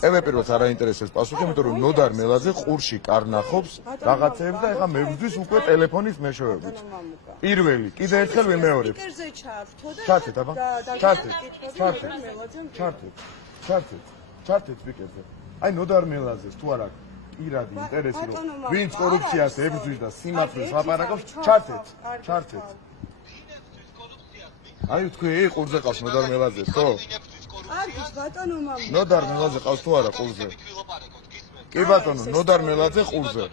TV პირველს არ აინტერესებს პასუხი, იმიტომ რომ ნოდარ მელაძე ყურში კარნახობს რაღაცეებს და ეხა მევძვის უკვე ტელეფონის მეშვეობით. პირველი, კიდე ერთხელ ვიმეორებ. ჩართეთ, აბა. ჩართეთ სპიკერზე. აი ნოდარ მელაძეს თუ არა პირადი ინტერესი რომ ვინც კორუფციას ებრძვის და სიმართლეს ლაპარაკობს, ჩართეთ. აი თქვი ყურზე ყავს ნოდარ მელაძეს, ხო? არის ბატონო მამა. ნოდარ მელაძე ყავს თუ არა ყურზე? კი ბატონო, ნოდარ მელაძე ყურზე.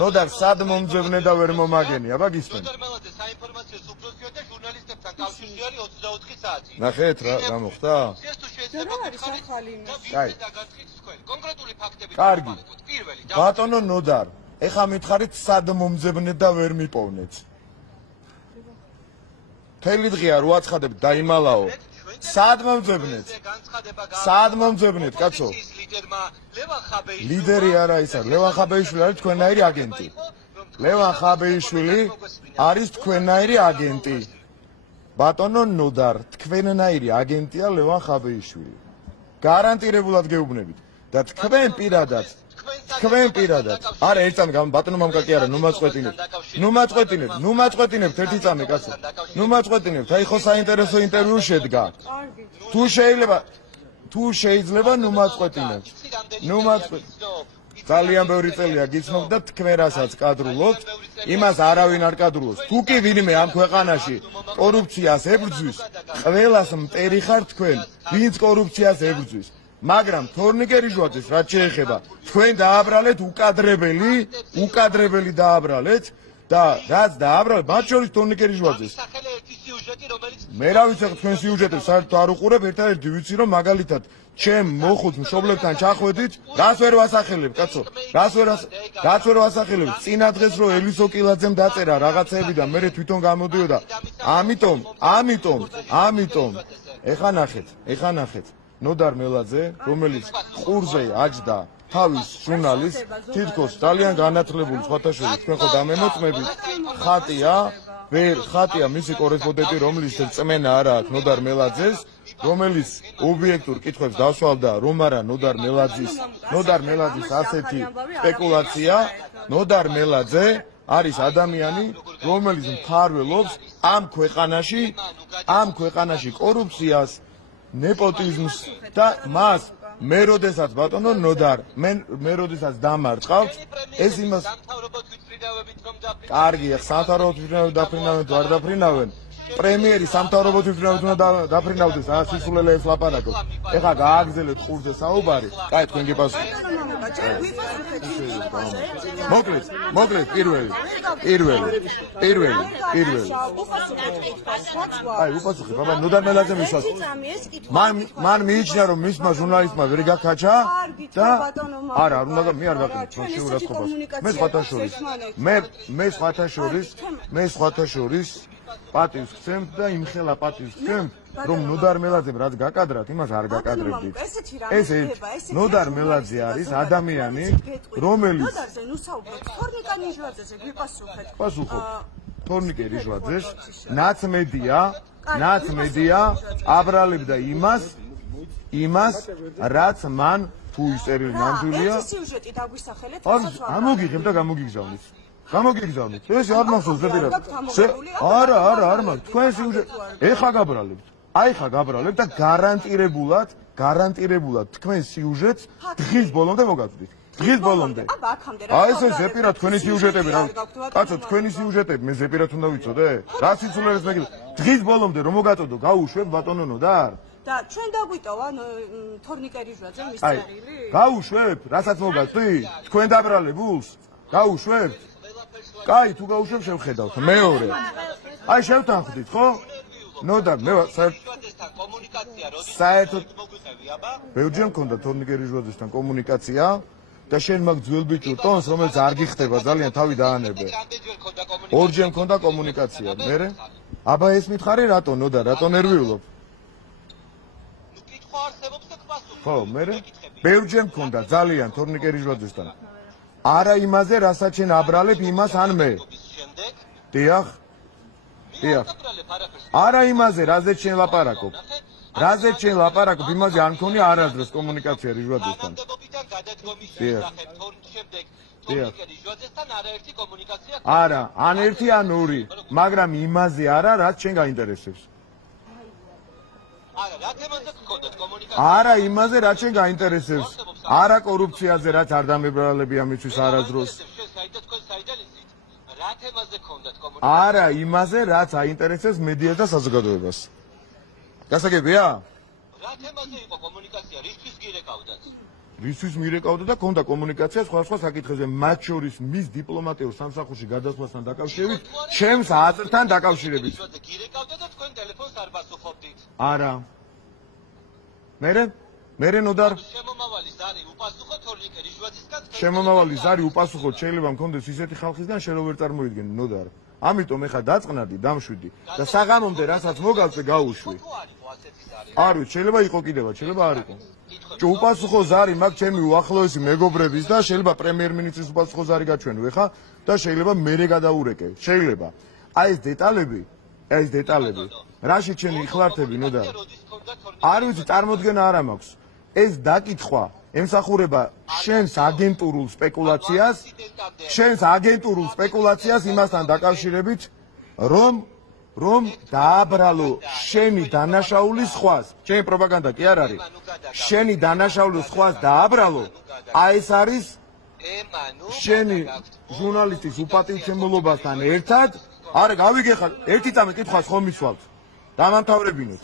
ნოდარ სად მომძებნე და ვერ მომაგენი, აბა გისმენ. ნოდარ მელაძე საინფორმაციო სუპროფიო და ჟურნალისტებთან კავშირი 24 საათი. ნახეთ რა მოხდა? აი. კონკრეტული ფაქტები. კარგი. ბატონო ნოდარ, ეხა მითხარით სად მომძებნე და ვერ მიპოვნეთ. თელი დღეა რო აცხადებ დაიმალაო. სად მომძებნეთ, კაცო? ლიდერი არა ის არის, ლევან ხაბეიშვილი არის თქვენაირი აგენტი. ლევან ხაბეიშვილი არის თქვენაირი აგენტი. ბატონო ნოდარ, თქვენნაირი აგენტია ლევან ხაბეიშვილი. გარანტირებულად გეუბნებით და თქვენ პირადად არა ერთად ბატონო მამკა კი არა, ნუ მაწყვეტინებთ ერთი წამი კაცო. ნუ მაწყვეტინებთ, აი ხო საინტერესო ინტერვიუ შედგა. თუ შეიძლება ნუ მაწყვეტინებთ. ძალიან ბევრი წელია გიცნობ და თქვენ რასაც კადრულობთ, იმას არავინ არ კადრულობს. თუ კი ვინმე ამ ქვეყანაში კორუფციას ებრძვის, ყველას მტერი ხარ თქვენ, ვინც კორუფციას ებრძვის. მაგრამ თორნიკე რიჟვაძეს რაც შეეხება, თქვენ დააბრალეთ უკადრებელი დააბრალეთ და რაც დააბრალეთ, მათ შორის თორნიკე რიჟვაძეს. მე რა ვიცი თქვენ სიუჟეტებს საერთოდ არ უყურებ, ერთადერთი ვიცი რომ მაგალითად ჩემ მოხუც მშობლებთან ჩახვედით, რას ვერ ვასახელებ, კაცო? რას ვერ ვასახელებ? წინა დღეს რო ელისო კილაძემ დაწერა რაღაცეები და მე თვითონ გამოდიოდა. ამიტომ ეხა ნახეთ. ნოდარ მელაძე, რომელიც ყურზე აჯდა თავის ჟურნალის, თითქოს ძალიან განათლებული სხვათაშორის თქვენ ხო დამემოწმებით, ხატია მისი კორესპონდენტი, რომელიც წმენა არა აქვს ნოდარ მელაძეს, რომელიც ობიექტურ კითხვებს დასვავდა, რომ არა ნოდარ მელაძის ასეთი სპეკულაცია, ნოდარ მელაძე არის ადამიანი, რომელიც მფარველობს ამ ქვეყანაში კორუფციას, nepotizms და მას მე როდესაც ბატონო ნოდარ მე როდესაც დამარწყავთ ეს იმას კარგია სამთავრობო თვითმფრინავენ თუ არ დაფრინავენ პრემიერი სამთავრობო თვითმფრინავენ უნდა დაფრინავდეს სისულელეებს ლაპარაკობს ეხლა გააგზელეთ ყურზე საუბარი კაი თქვენ გიპასუხეთ მოკლედ პირველი აი უპასუხე ბაბა ნოდარ მელაძე მისვას მან მიიჩნია რომ მისმა ჟურნალისტმა ვერ გაკაჩა და არა უნდა მე არ ვაკეთებ შეურაცხყოფას მე სხვათა შორის პატივს გცემთ და იმხელა პატივს გცემთ რომ ნოდარ მელაძემ რაც გაკადრათ იმას არ გაკადრებდით ეს ნოდარ მელაძე არის ადამიანი რომელიც პასუხობ თორნიკე რიჟვაძეს ნაცმედია აბრალებდა იმას რაც მან თუ ისერილი ნამდვილია ამოგიღებ და გამოგიგზავნით ეს არ მახსოვს ზედერად არა არ მაქვს თქვენ სიუჟეტი ეხა გაბრალებთ და გარანტირებულად თქვენ სიუჟეტს დღის ბოლომდე მოგაწვდით დღის ბოლომდე აი ეს ზეპირად თქვენი სიუჟეტები რა კაცო თქვენი სიუჟეტები მე ზეპირად უნდა ვიცოდე რა სიცულელეს მე დღის ბოლომდე რომ მოგაწოდო გაუშვებ ბატონო ნოდარ და ჩვენ დაგვიტოვა თორნიკე რიჟვაძე მის წერილი გაუშვებ რასაც მოგაწვდი თქვენ დაბრალებულს გაუშვებთ კაი თუ გაუშვებ შევხედავთ მეორე აი შევთანხმდით ხო ნოდარ მე საერთოდ ბევრჯერ მქონდა თორნიკე რიჟვაძესთან კომუნიკაცია და შენ მაგ ძველ ბიჭურ ტონს რომელიც არ გიხდება ძალიან თავი დაანებე ორჯერ მქონდა კომუნიკაცია მე აბა ეს მითხარი რატო ნოდარ რატო ნერვიულობ ხო მე ბევრჯერ მქონდა ძალიან თორნიკე რიჟვაძესთან არა იმაზე რასაც შენ აბრალებ იმას ან მე დიახ არა იმაზე რაზეც შენ ლაპარაკობ რაზე ჩვენ ლაპარაკობ, იმაზე არ მქონია არასდროს კომუნიკაცია რივაძესთან. თანამდებობიდან გადადგომის შესახებ თორნის შემდეგ თორნიკე რივაძესთან არაერთი კომუნიკაცია არა, ან ერთი ან ორი, მაგრამ იმაზე არა, რაც ჩვენ გაინტერესებს. არა, რა თემაზე გქონდათ კომუნიკაცია? არა, იმაზე რაც ჩვენ გაინტერესებს. არა კორუფციაზე, რაც არ დამებრალებია მისთვის არასდროს. საერთოდ თქვენ საიდან იცით? რა თემაზე გქონდათ კომუნიკაცია? არა, იმაზე, რაც აინტერესებს მედიას და საზოგადოებას. გასაგებია? რა თემაზე იყო კომუნიკაცია? რისთვის გირეკავდათ? რისთვის მირეკავდა და ქონდა კომუნიკაცია სხვა საკითხებზე, მათ შორის მის დიპლომატიურ სამსახურში გადასვლასთან დაკავშირებით, ჩემს აზრთან დაკავშირებით. გირეკავდა და თქვენ ტელეფონს არ პასუხობდით. არა. მერე ნოდარ შემომავალი ზარი უპასუხო თორნიკე რივაძესთან. შემომავალი ზარი უპასუხოთ შეიძლება მქონდეს ისეთი ხალხისგან შენ რო ვერ წარმოიდგენი ნოდარ. ამიტომ ეხა დაწყნადი, დამშვიდი და საღამომდე რასაც მოგავწე გაუშვი. არ ვიცი, შეიძლება იყო კიდევაც, შეიძლება არ იყო. უპასუხო ზარი მაქვს ჩემი უახლოესი მეგობრების და შეიძლება პრემიერ-მინისტრის უპასუხო ზარი გაჩვენო ეხა და შეიძლება მერე გადაურეკე. შეიძლება. აი ეს დეტალები. რაში ჩვენ იხლართები ნოდარ? არ ვიცი, წარმოდგენა არ მაქვს. ეს დაკითხვა ემსახურება შენს აგენტურულ სპეკულაციას იმასთან დაკავშირებით, რომ დააბრალო შენი დანაშაული სხვას. ჩემი პროპაგანდა კი არ არის. შენი დანაშაული სხვას დააბრალო, აი ეს არის შენი ჟურნალისტის უპატივცემულობასთან ერთად. არა, გავიგე ხარ, ერთი წამი კითხვას ხომ მისვალთ. დამამთავრებინოთ.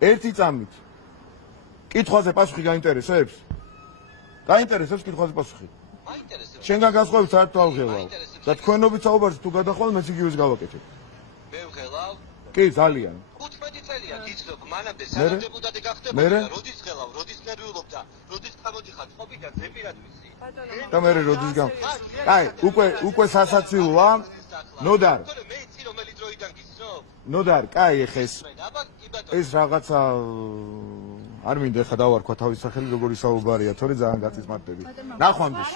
ერთი წამით. კითხვაზე პასუხი გაინტერესებს? გაინტერესებს კითხვაზე პასუხი? მაინტერესებს. შენგან განსხვავებით საერთოდ არ ვღელავ. და თქვენობით საუბარში თუ გადახვალ მეც იგივეს გავაკეთებ. მე ვღელავ? კი, ძალიან. 15 წელია გიცნობ, მანამდე სანამ დეპუტატი გახდებოდა, როდის ღელავ, როდის ნერვიულობ და როდის გამოდიხარ ყოფიდან ზეპირად ვიცი. და მე როდის აი, უკვე სასაცილოა. ნოდარ. მე იცი რომელი დროიდან გიცნობ? ნოდარ, კაი ეხეს. ეს რაღაცა არ მინდა ხა დავარქვა თავის სახელი როგორი საუბარია, თორე ძალიან გაწიწმართები. ნახვამდის.